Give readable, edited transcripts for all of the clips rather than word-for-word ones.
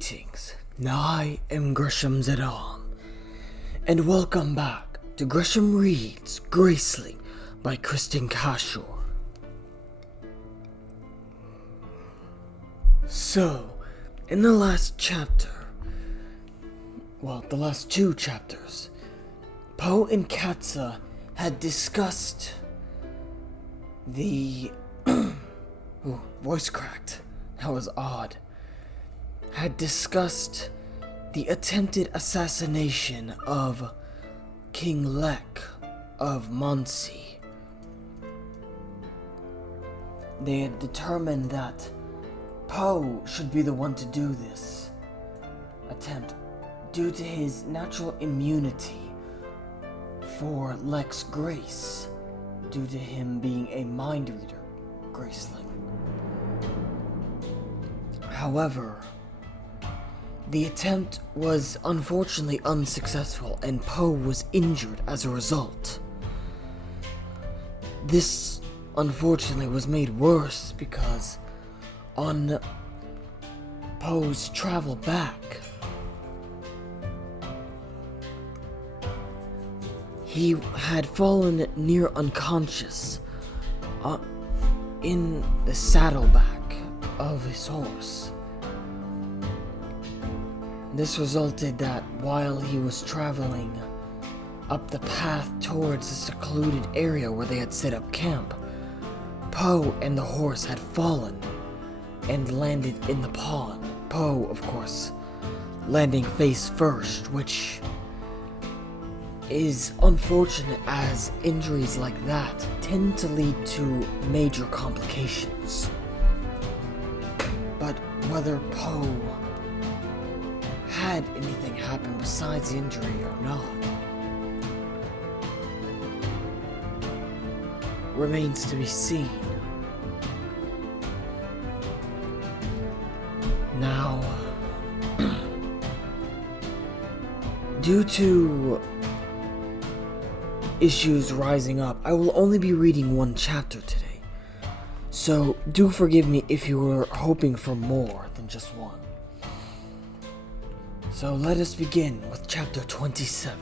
Greetings, I am Gresham and welcome back to Gresham Reads Graceling by Kristen Cashore. So, in the last chapter, the last two chapters, Poe and Katsa had discussed the... voice cracked. That was odd. Had discussed the attempted assassination of King Lek of Monsi. They had determined that Poe should be the one to do this attempt due to his natural immunity for Lek's grace, due to him being a mind reader, Graceling. However, the attempt was unfortunately unsuccessful, and Poe was injured as a result. This, unfortunately, was made worse because on Poe's travel back, he had fallen near unconscious in the saddleback of his horse. This resulted that while he was traveling up the path towards the secluded area where they had set up camp, Poe and the horse had fallen and landed in the pond. Poe, of course, landing face first, which is unfortunate as injuries like that tend to lead to major complications. But whether Poe had anything happen besides the injury or not remains to be seen. Now, due to issues rising up, I will only be reading one chapter today, so do forgive me if you were hoping for more than just one. So let us begin with chapter 27.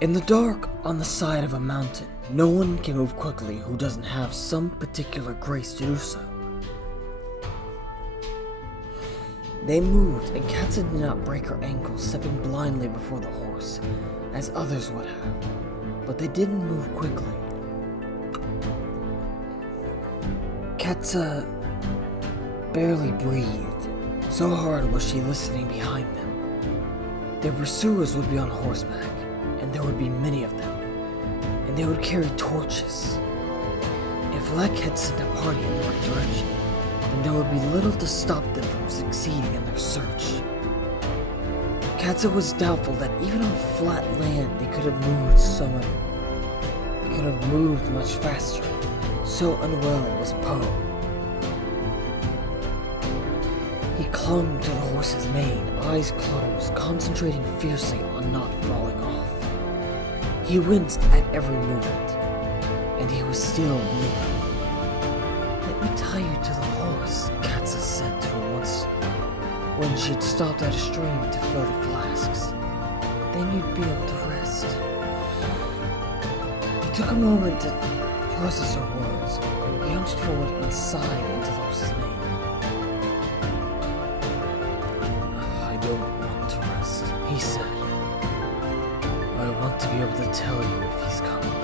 In the dark, on the side of a mountain, no one can move quickly who doesn't have some particular grace to do so. They moved, and Katsa did not break her ankle stepping blindly before the horse, as others would have, but they didn't move quickly. Katsa barely breathed, so hard was she listening behind them. Their pursuers would be on horseback, and there would be many of them, and they would carry torches. If Lek had sent a party in the right direction, then there would be little to stop them from succeeding in their search. Katsa was doubtful that even on flat land they could have moved much faster. So unwell was Poe. He clung to the horse's mane, eyes closed, concentrating fiercely on not falling off. He winced at every movement, and he was still bleeding. "Let me tie you to the horse," Katsa said to him once when she had stopped at a stream to fill the flasks. "Then you'd be able to rest." He took a moment to process her words. He hunched forward and sighed into the horse's mane. "I don't want to rest," he said. "I want to be able to tell you if he's coming."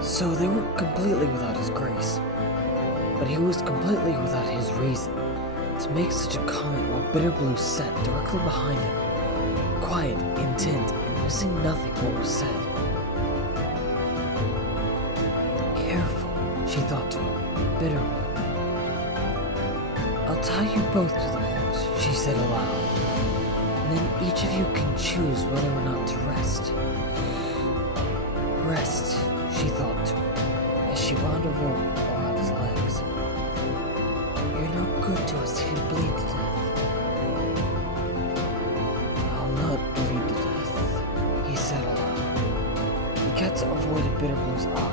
So they were completely without his grace, but he was completely without his reason to make such a comment while Bitterblue sat directly behind him, quiet, intent, and missing nothing what was said. "Careful," she thought to him. "Bitterblue. I'll tie you both to the horse," she said aloud, "and then each of you can choose whether or not to rest." "Rest," she thought to him, as she wound a rope around his legs. "You're no good to us if you bleed to death." "I'll not bleed to death," he said aloud. Katsa avoided Bitterblue's eye.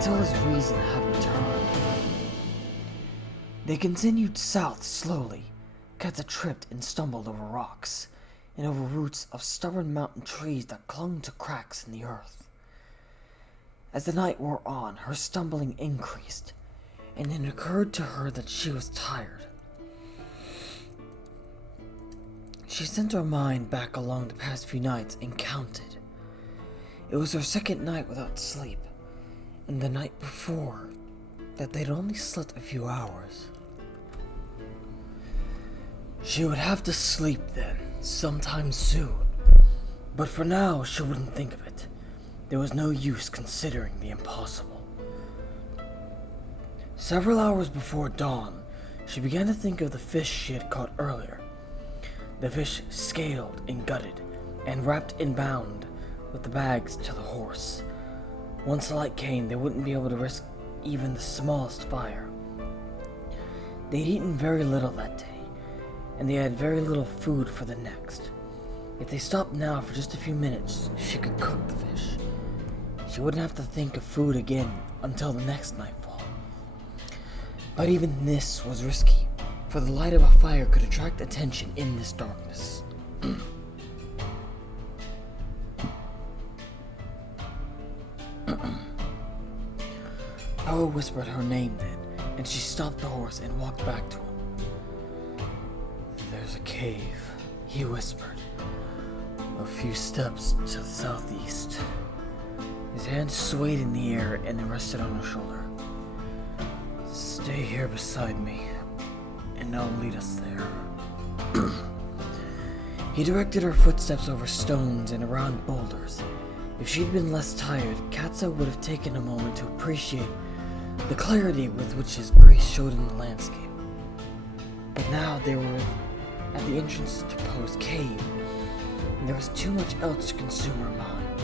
until his reason had returned. They continued south slowly. Katsa tripped and stumbled over rocks and over roots of stubborn mountain trees that clung to cracks in the earth. As the night wore on, her stumbling increased, and it occurred to her that she was tired. She sent her mind back along the past few nights and counted. It was her second night without sleep, and the night before that they'd only slept a few hours. She would have to sleep then, sometime soon, but for now she wouldn't think of it. There was no use considering the impossible. Several hours before dawn, she began to think of the fish she had caught earlier. The fish scaled and gutted, and wrapped and bound with the bags to the horse. Once the light came, they wouldn't be able to risk even the smallest fire. They'd eaten very little that day, and they had very little food for the next. If they stopped now for just a few minutes, she could cook the fish. She wouldn't have to think of food again until the next nightfall. But even this was risky, for the light of a fire could attract attention in this darkness. Poe whispered her name then, and she stopped the horse and walked back to him. "There's a cave," he whispered. "A few steps to the southeast." His hand swayed in the air and then rested on her shoulder. "Stay here beside me, and I'll lead us there." He directed her footsteps over stones and around boulders. If she'd been less tired, Katsa would have taken a moment to appreciate the clarity with which his grace showed in the landscape. But now they were at the entrance to Poe's cave, and there was too much else to consume her mind.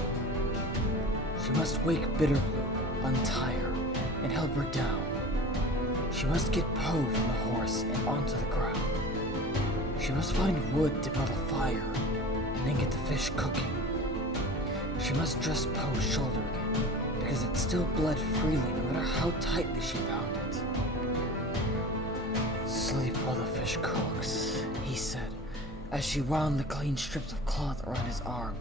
She must wake Bitterblue, untie her, and help her down. She must get Poe from the horse and onto the ground. She must find wood to build a fire, and then get the fish cooking. She must dress Poe's shoulder again, because it still bled freely no matter how tightly she bound it. "Sleep while the fish cooks," he said, as she wound the clean strips of cloth around his arm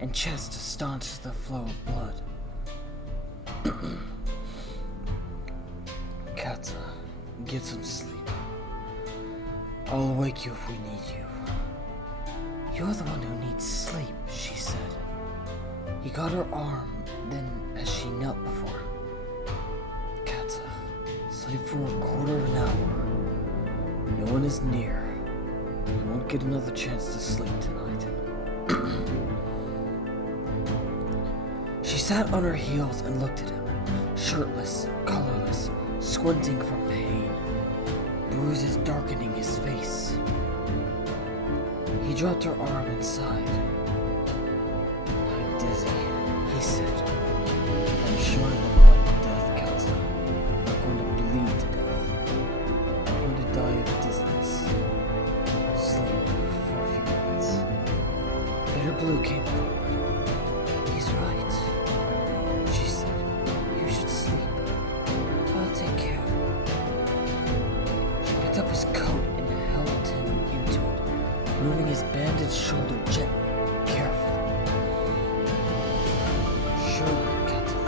and chest to staunch the flow of blood. "Katsa, get some sleep. I'll wake you if we need you." "You're the one who needs sleep," she said. He caught her arm, then as she knelt before him. "Katsa, sleep for a quarter of an hour. No one is near. You won't get another chance to sleep tonight." She sat on her heels and looked at him, shirtless, colorless, squinting from pain, bruises darkening his face. He dropped her arm and sighed. "I'm dizzy," he said. "I'm sure I look like death, Katsa. I'm going to bleed to death. I'm going to die of dizziness. Sleep for a few minutes." Bitterblue came forward. "He's right," she said. "You should sleep. I'll take care of him." She picked up his coat and held him into it, moving his bandaged shoulder gently, carefully. Surely, Katsa,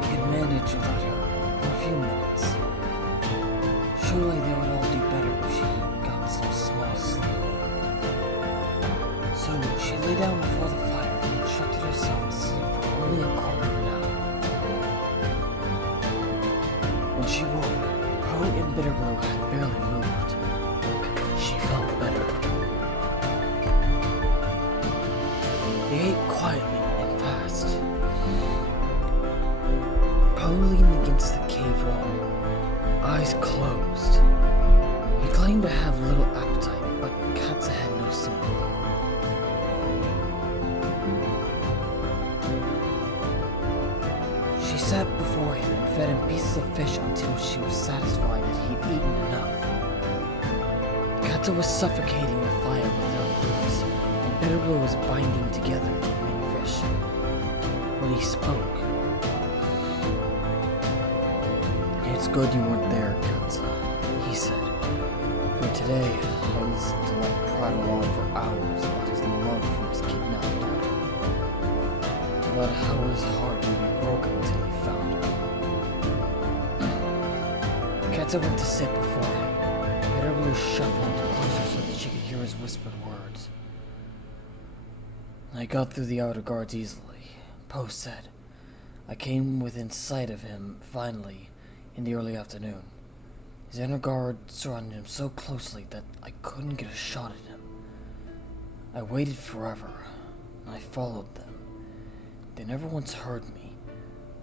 he could manage without her for a few minutes. Surely they would all do better if she got some small sleep. So she lay down before the fire and instructed herself to sleep for only a quarter of an hour. When she woke, Poe and Bitterblue had barely moved. She felt better. They ate quietly and fast. Poe leaned against the cave wall, eyes closed. He claimed to have little appetite, but Katsa had no sympathy. She sat before him and fed him pieces of fish until she was satisfied that he'd eaten enough. Katsa was suffocating the fire with her boots, and Bitterblue was binding together the remaining fish. When he spoke, good you weren't there, Katsa, he said. For today, I listened to that prattle on for hours about his love for his kidnapped daughter. About how his heart would be broken until he found her. Katsa went to sit before him. Bitterblue shuffled closer so that she could hear his whispered words. I got through the outer guards easily, Poe said. I came within sight of him, finally, in the early afternoon. His inner guard surrounded him so closely that I couldn't get a shot at him. I waited forever. I followed them. They never once heard me,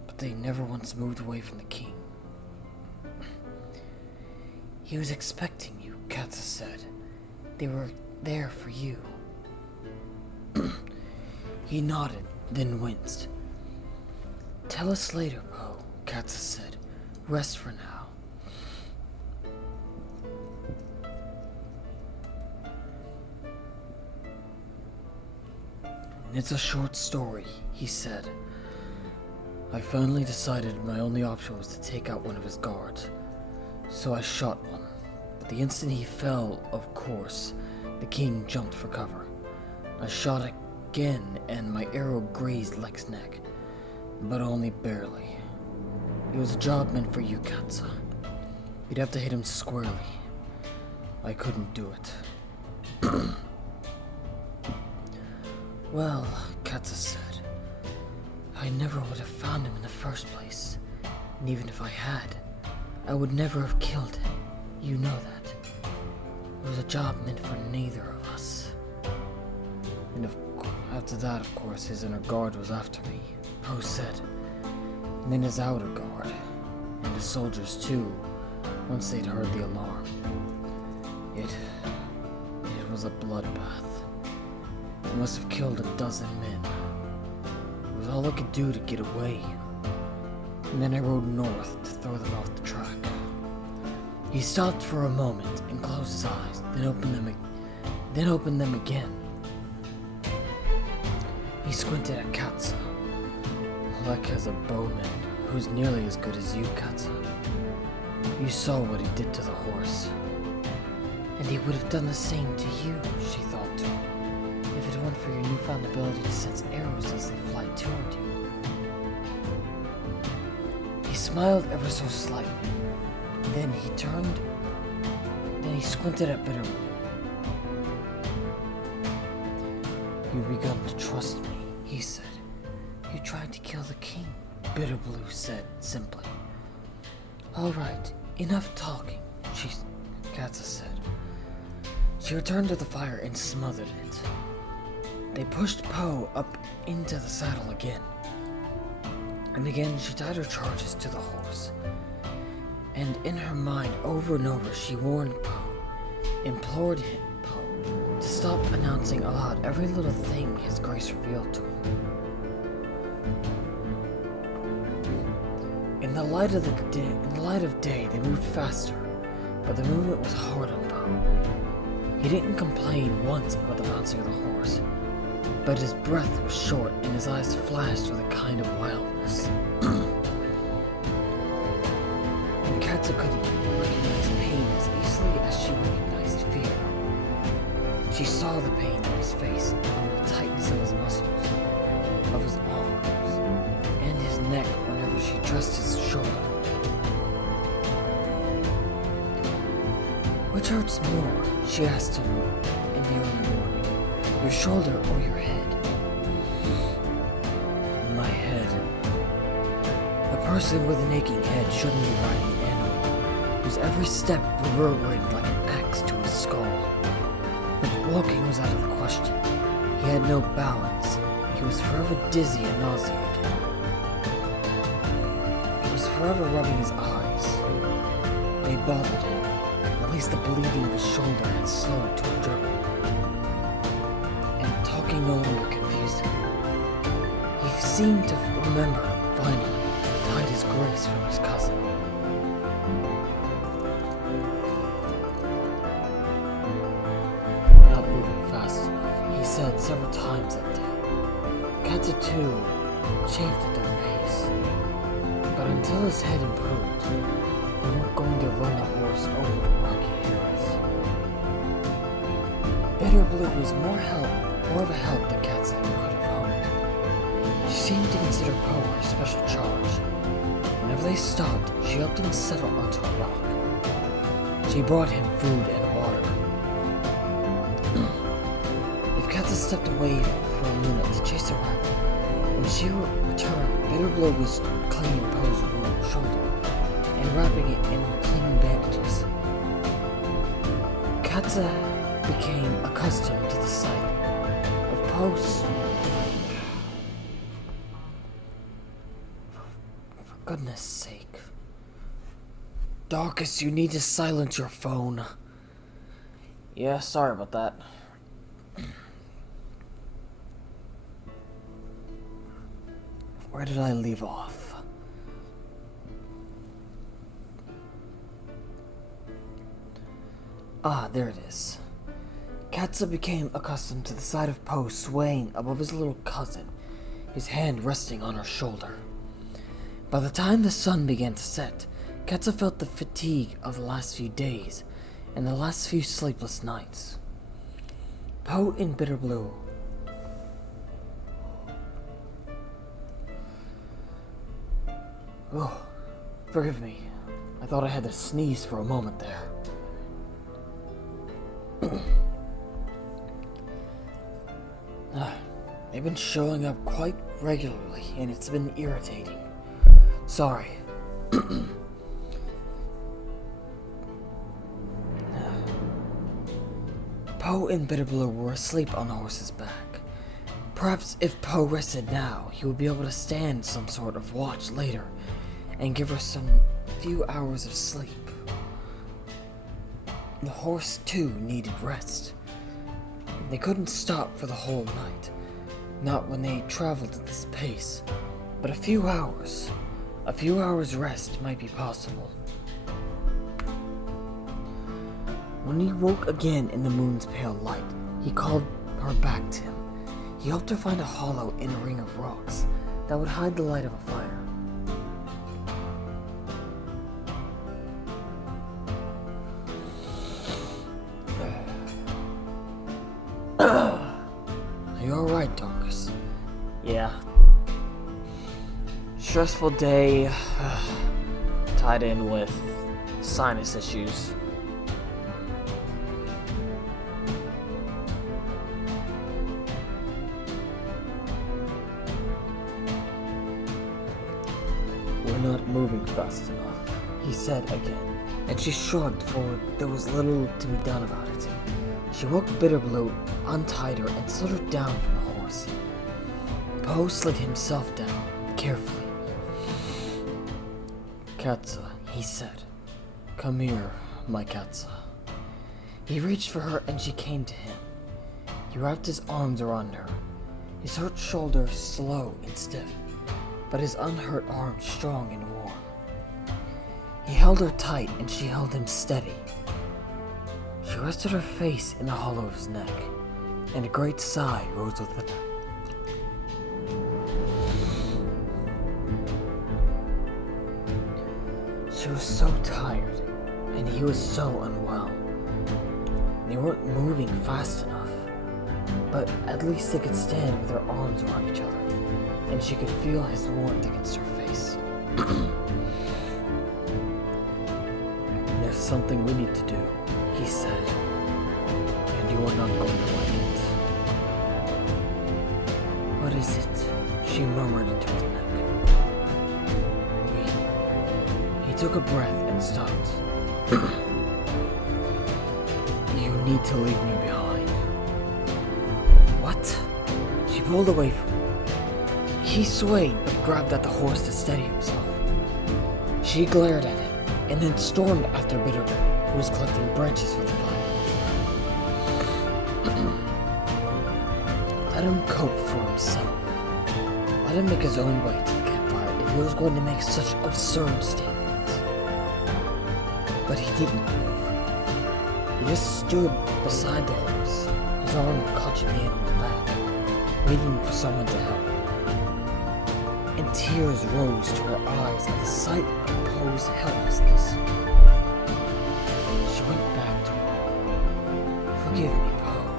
but they never once moved away from the king. He was expecting you, Katsa said. They were there for you. He nodded, then winced. Tell us later, Poe, Katsa said. Rest for now. It's a short story, he said. I finally decided my only option was to take out one of his guards. So I shot one. But the instant he fell, of course, the king jumped for cover. I shot again, and my arrow grazed Lek's neck. But only barely. It was a job meant for you, Katsa. You'd have to hit him squarely. I couldn't do it. Well, Katsa said, I never would have found him in the first place. And even if I had, I would never have killed him. You know that. It was a job meant for neither of us. And after that, of course, his inner guard was after me, Poe said. And then his outer guard. And the soldiers, too, once they'd heard the alarm. It was a bloodbath. I must have killed a dozen men. It was all I could do to get away. And then I rode north to throw them off the track. He stopped for a moment and closed his eyes, then opened them again. He squinted at Katsa. Lek has a bowman who's nearly as good as you, Katsa. You saw what he did to the horse. And he would have done the same to you, she thought. If it weren't for your newfound ability to sense arrows as they fly toward you. He smiled ever so slightly. Then he squinted at Bitterblue. You've begun to trust me, he said. You tried to kill the king, Bitterblue said simply. All right, enough talking, Katsa said. She returned to the fire and smothered it. They pushed Poe up into the saddle again. And again she tied her charges to the horse. And in her mind, over and over, she warned Poe, implored him, Poe, to stop announcing aloud every little thing his grace revealed to him. In the light of day, they moved faster, but the movement was hard on Poe. He didn't complain once about the bouncing of the horse, but his breath was short and his eyes flashed with a kind of wildness. And Katsa could recognize pain as easily as she recognized fear. She saw the pain in his face and in the tightness of his muscles, of his arms, and his neck whenever she pressed his shoulder. Which hurts more? She asked him in the early morning. Your shoulder or your head? My head. A person with an aching head shouldn't be riding an animal whose every step reverberated like an axe to his skull. But walking was out of the question. He had no balance. He was forever dizzy and nauseated. He was forever rubbing his eyes. They bothered him. At least the bleeding of his shoulder had slowed to a dribble. And talking no longer confused him. He seemed to remember, finally, to hide his grace from his cousin. Not moving fast enough, he said several times that day. Katsa too chafed at their pace. But until his head improved, They weren't going to run the horse over the rocky hills. Bitterblue was more of a help than Katsa could have hoped. She seemed to consider Poe her special charge. Whenever they stopped, she helped him settle onto a rock. She brought him food and water. If Katsa stepped away for a minute to chase a rabbit, when she returned, Bitterblue was cleaning Poe's shoulder and wrapping it in clean bandages. Katsa became accustomed to the sight of Poe's... For goodness sake. Darkus, you need to silence your phone. Yeah, sorry about that. Where did I leave off? Ah, there it is. Katsa became accustomed to the sight of Poe swaying above his little cousin, his hand resting on her shoulder. By the time the sun began to set, Katsa felt the fatigue of the last few days and the last few sleepless nights. Poe and Bitterblue. Oh, forgive me. I thought I had to sneeze for a moment there. They've been showing up quite regularly, and it's been irritating. Sorry. Poe and Bitterblue were asleep on the horse's back. Perhaps if Poe rested now, he would be able to stand some sort of watch later and give her some few hours of sleep. The horse, too, needed rest. They couldn't stop for the whole night, not when they traveled at this pace, but a few hours rest might be possible. When he woke again in the moon's pale light, he called her back to him. He helped her find a hollow in a ring of rocks that would hide the light of a fire. Are you alright, Darkus? Yeah. Stressful day, tied in with sinus issues. We're not moving fast enough, he said again, and she shrugged, for there was little to be done about it. She woke Bitterblue, untied her, and slid her down from the horse. Poe slid himself down, carefully. Katsa, he said. Come here, my Katsa. He reached for her and she came to him. He wrapped his arms around her, his hurt shoulder slow and stiff, but his unhurt arm strong and warm. He held her tight and she held him steady. She rested her face in the hollow of his neck, and a great sigh rose within her. She was so tired, and he was so unwell. They weren't moving fast enough, but at least they could stand with their arms around each other, and she could feel his warmth against her face. There's something we need to do, he said, and you are not going to like it. What is it? She murmured into his neck. He took a breath and stopped. You need to leave me behind. What? She pulled away from him. He swayed but grabbed at the horse to steady himself. She glared at him and then stormed after Bitterblue, who was collecting branches for the fire. Let him cope for himself. Let him make his own way to the campfire if he was going to make such absurd statements. But he didn't move. He just stood beside the horse, his arm clutching the animal's back, waiting for someone to help. And and tears rose to her eyes at the sight of Poe's helplessness. She went back to him. "Forgive me, Poe."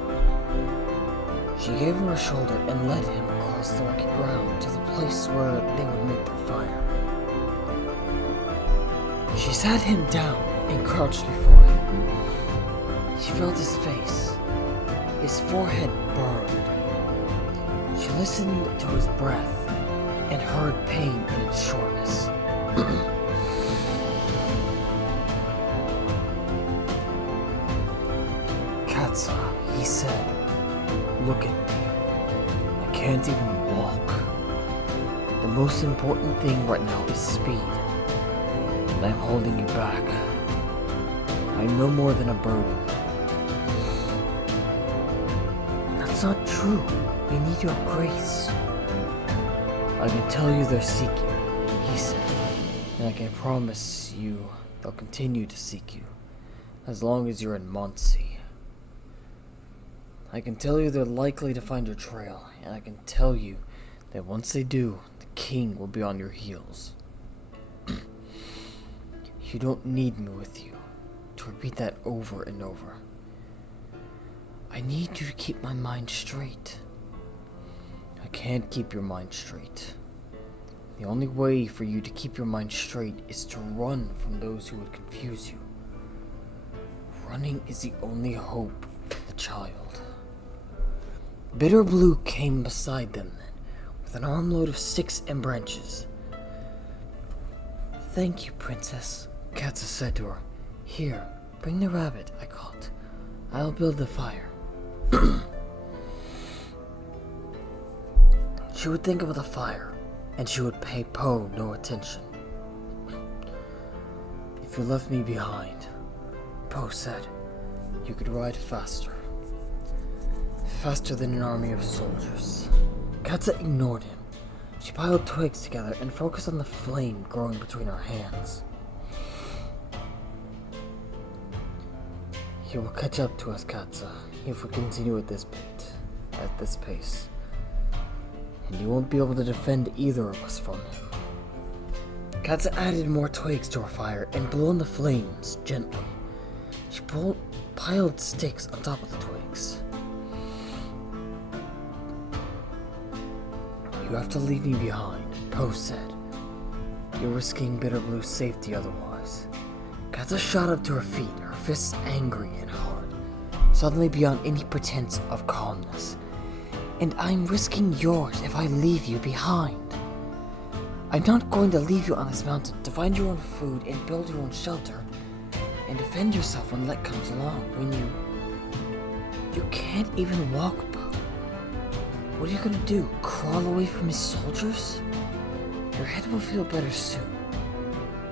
She gave him her shoulder and led him across the rocky ground to the place where they would make their fire. She sat him down and crouched before him. She felt his face. His forehead burned. She listened to his breath and heard pain in its shortness. "Katsa," he said, "look at me. I can't even walk. The most important thing right now is speed. And I'm holding you back. I'm no more than a burden." "That's not true. We need your grace." "I can tell you they're seeking you," he said, "and I can promise you they'll continue to seek you, as long as you're in Muncie. I can tell you they're likely to find your trail, and I can tell you that once they do, the king will be on your heels. You don't need me with you to repeat that over and over. I need you to keep my mind straight. I can't keep your mind straight. The only way for you to keep your mind straight is to run from those who would confuse you. Running is the only hope for the child." Bitterblue came beside them then, with an armload of sticks and branches. "Thank you, Princess," Katsa said to her. "Here, bring the rabbit I caught. I'll build the fire." She would think about the fire, and she would pay Poe no attention. "If you left me behind," Poe said, "you could ride faster. Faster than an army of soldiers." Katsa ignored him. She piled twigs together and focused on the flame growing between her hands. "He will catch up to us, Katsa, if we continue at this pace. And you won't be able to defend either of us from him." Katsa added more twigs to her fire and blew on the flames gently. She piled sticks on top of the twigs. "You have to leave me behind," Poe said. "You're risking Bitterblue's safety otherwise." Katsa shot up to her feet, her fists angry and hard, suddenly beyond any pretense of calmness. "And I'm risking yours if I leave you behind. I'm not going to leave you on this mountain to find your own food and build your own shelter and defend yourself when luck comes along when you can't even walk, Poe. What are you gonna do, crawl away from his soldiers? Your head will feel better soon.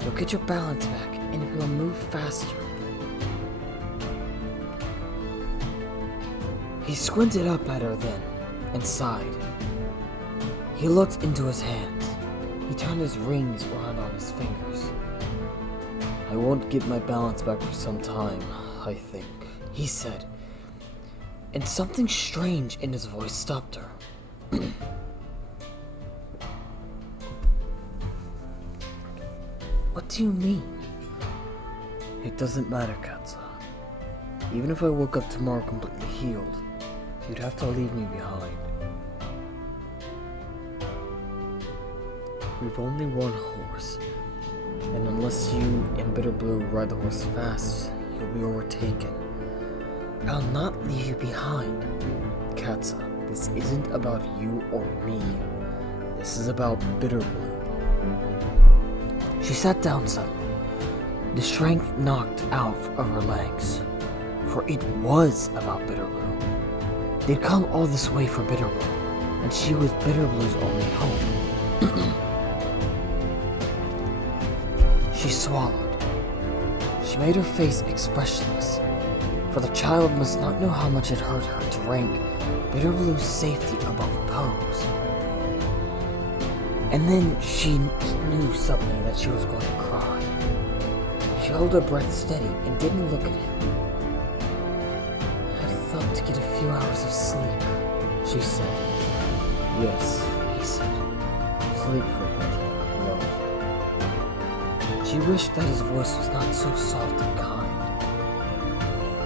You'll get your balance back and we'll move faster." He squinted up at her then and sighed. He looked into his hands. He turned his rings around on his fingers. "I won't get my balance back for some time, I think," he said. And something strange in his voice stopped her. "What do you mean?" "It doesn't matter, Katsa. Even if I woke up tomorrow completely healed, you'd have to leave me behind. We've only one horse, and unless you and Bitterblue ride the horse fast, you'll be overtaken. I'll not leave you behind. Katsa, this isn't about you or me. This is about Bitterblue." She sat down suddenly, the strength knocked out of her legs. For it was about Bitterblue. They'd come all this way for Bitterblue, and she was Bitterblue's only hope. She swallowed. She made her face expressionless, for the child must not know how much it hurt her to rank Bitterblue's safety above Poe's. And then she knew suddenly that she was going to cry. She held her breath steady and didn't look at him. "I thought to get a few hours of sleep," she said. "Yes," he said, "as sleep for a bit, love. She wished that his voice was not so soft and kind.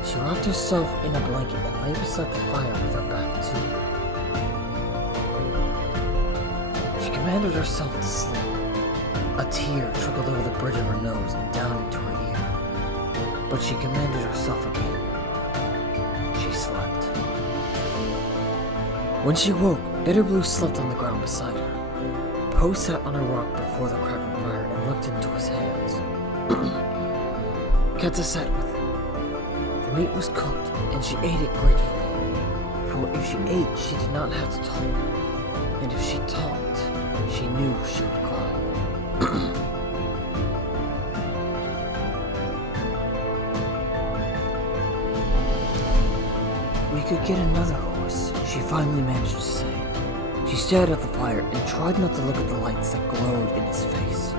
She wrapped herself in a blanket and lay beside the fire with her back to it. She commanded herself to sleep. A tear trickled over the bridge of her nose and down into her ear. But she commanded herself again. She slept. When she woke, Bitterblue slept on the ground beside her. Poe sat on a rock before the crackling fire and looked into his hands. Katsa sat with him. The meat was cooked, and she ate it gratefully. For if she ate, she did not have to talk. And if she talked, she knew she would cry. We could get another horse, she finally managed to say. She stared at the fire and tried not to look at the lights that glowed in his face.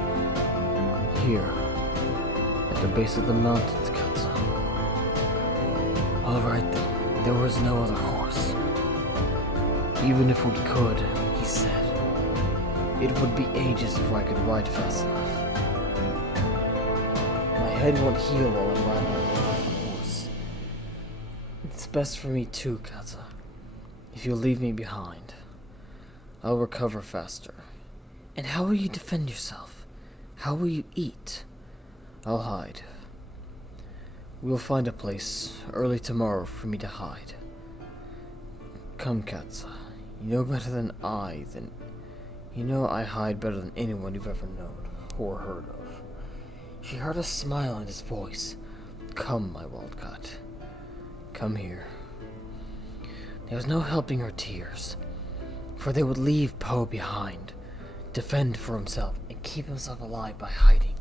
Here, at the base of the mountains, Katsa. All right then, there was no other horse. Even if we could, he said, it would be ages before I could ride fast enough. My head won't heal while I'm riding on a horse. It's best for me too, Katsa. If you leave me behind, I'll recover faster. And how will you defend yourself? How will you eat? I'll hide. We'll find a place early tomorrow for me to hide. Come, Katsa. You know better than I, you know I hide better than anyone you've ever known or heard of. She heard a smile in his voice. Come, my wildcat. Come here. There was no helping her tears, for they would leave Poe behind, defend for himself, and keep himself alive by hiding.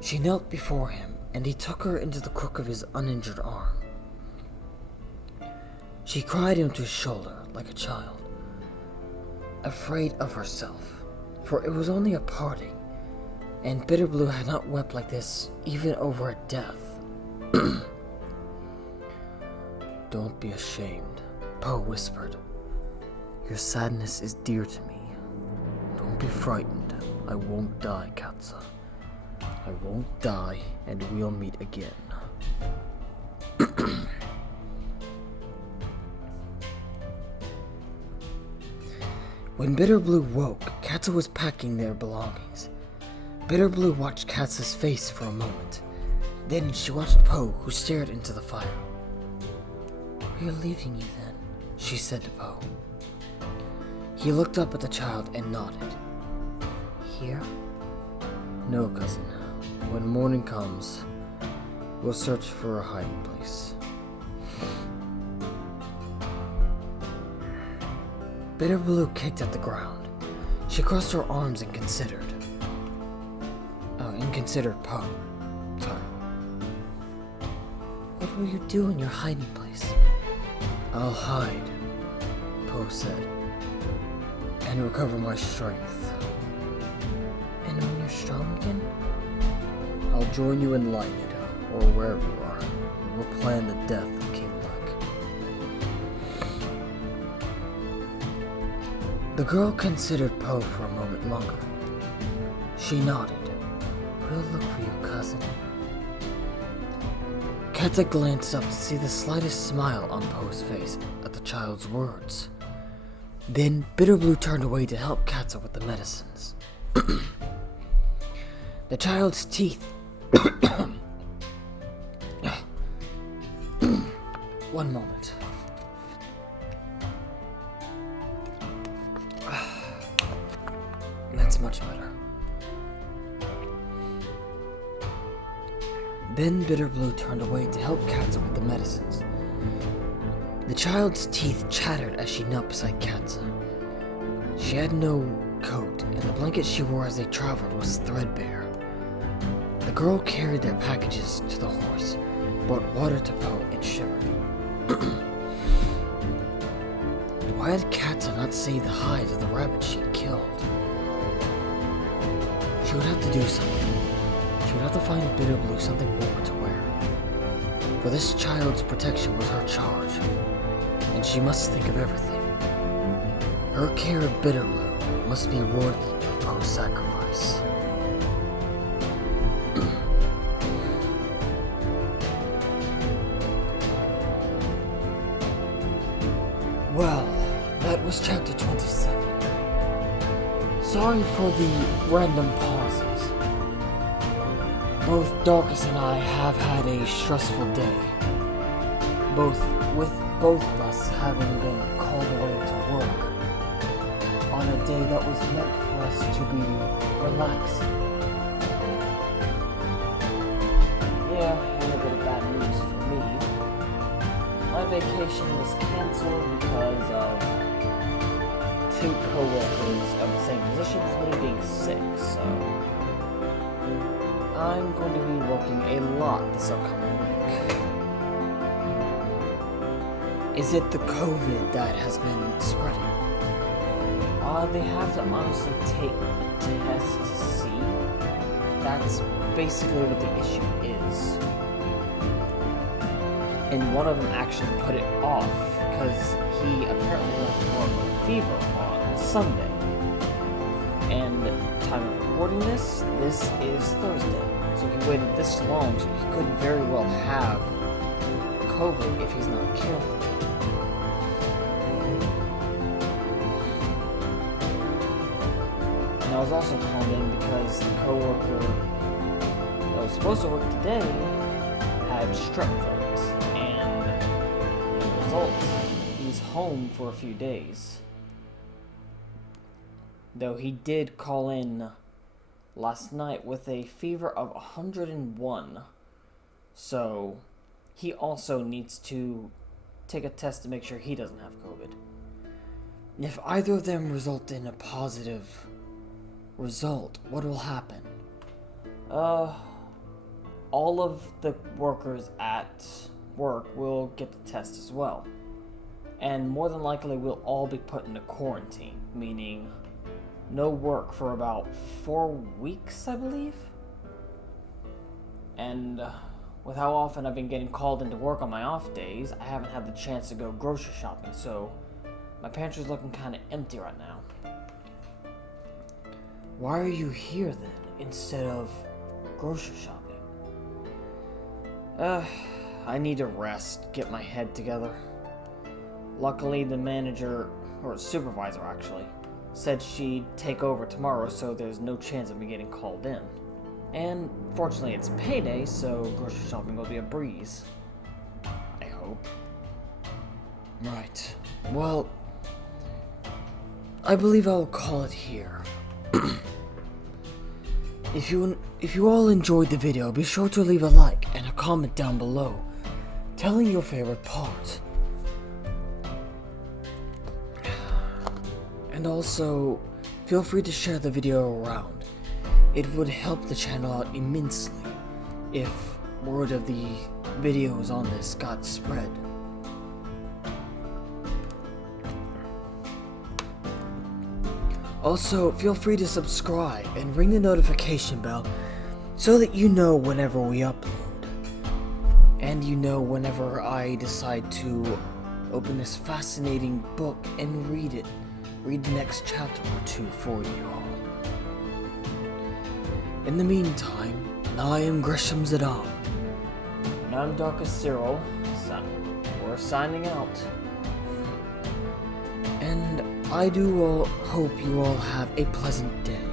She knelt before him, and he took her into the crook of his uninjured arm. She cried into his shoulder like a child, afraid of herself, for it was only a parting, and Bitterblue had not wept like this even over a death. Don't be ashamed, Poe whispered. Your sadness is dear to me. Don't be frightened. I won't die, Katsa. I won't die, and we'll meet again. When Bitterblue woke, Katsa was packing their belongings. Bitterblue watched Katsa's face for a moment. Then she watched Poe, who stared into the fire. We're leaving you then, she said to Poe. He looked up at the child and nodded. Here? No, cousin. When morning comes, we'll search for a hiding place. Bitterblue kicked at the ground. She crossed her arms and considered. Poe. Sorry. What will you do in your hiding place? I'll hide, Poe said, and recover my strength. And when you're strong again? I'll join you in Lightning, or wherever you are, and we'll plan the death of King Luck. The girl considered Poe for a moment longer. She nodded. We'll look for you, cousin. Katsa glanced up to see the slightest smile on Poe's face at the child's words. Then Bitterblue turned away to help Katsa with the medicines. The child's teeth. One moment. That's much better. Then Bitterblue turned away to help Katsa with the medicines. The child's teeth chattered as she knelt beside Katsa. She had no coat, and the blanket she wore as they traveled was threadbare. The girl carried their packages to the horse, brought water to Poe, and shivered. Why had Katsa not saved the hides of the rabbits she'd killed? She would have to do something. She would have to find Bitterblue something warmer to wear. For this child's protection was her charge, and she must think of everything. Her care of Bitterblue must be worthy of post-sacrifice. Well, that was chapter 27. Sorry for the random pauses. Both Darkus and I have had a stressful day. With both of us having been called away to work on a day that was meant for us to be relaxing. Yeah, and a bit of bad news for me. My vacation was cancelled because of 2 co-workers of the same position as me being sick, so I'm going to be working a lot this upcoming week. Is it the COVID that has been spreading? They have to honestly take the test to see. That's basically what the issue is. And one of them actually put it off because he apparently left work with a fever on Sunday. And time of recording this is Thursday. So he waited this long, so he could very well have COVID if he's not careful. And I was also called in because the coworker that was supposed to work today had strep throat, and as a result, he's home for a few days. Though he did call in last night with a fever of 101, so he also needs to take a test to make sure he doesn't have COVID. If either of them result in a positive result, what will happen? All of the workers at work will get the test as well. And more than likely we'll all be put into quarantine, meaning no work for about 4 weeks, I believe. And with how often I've been getting called into work on my off days, I haven't had the chance to go grocery shopping, so my pantry's looking kind of empty right now. Why are you here then, instead of grocery shopping? I need to rest, get my head together. Luckily, the manager, or supervisor actually, said she'd take over tomorrow, so there's no chance of me getting called in. And fortunately it's payday, so grocery shopping will be a breeze. I hope. Right. Well, I believe I'll call it here. If you all enjoyed the video, be sure to leave a like and a comment down below telling your favorite part. And also, feel free to share the video around. It would help the channel out immensely if word of the videos on this got spread. Also, feel free to subscribe and ring the notification bell so that you know whenever we upload. And you know whenever I decide to open this fascinating book and read it. Read the next chapter or 2 for you all. In the meantime, I am Gresham Zadam. And I'm Darkus Cyril. We're signing out. And I do hope you all have a pleasant day.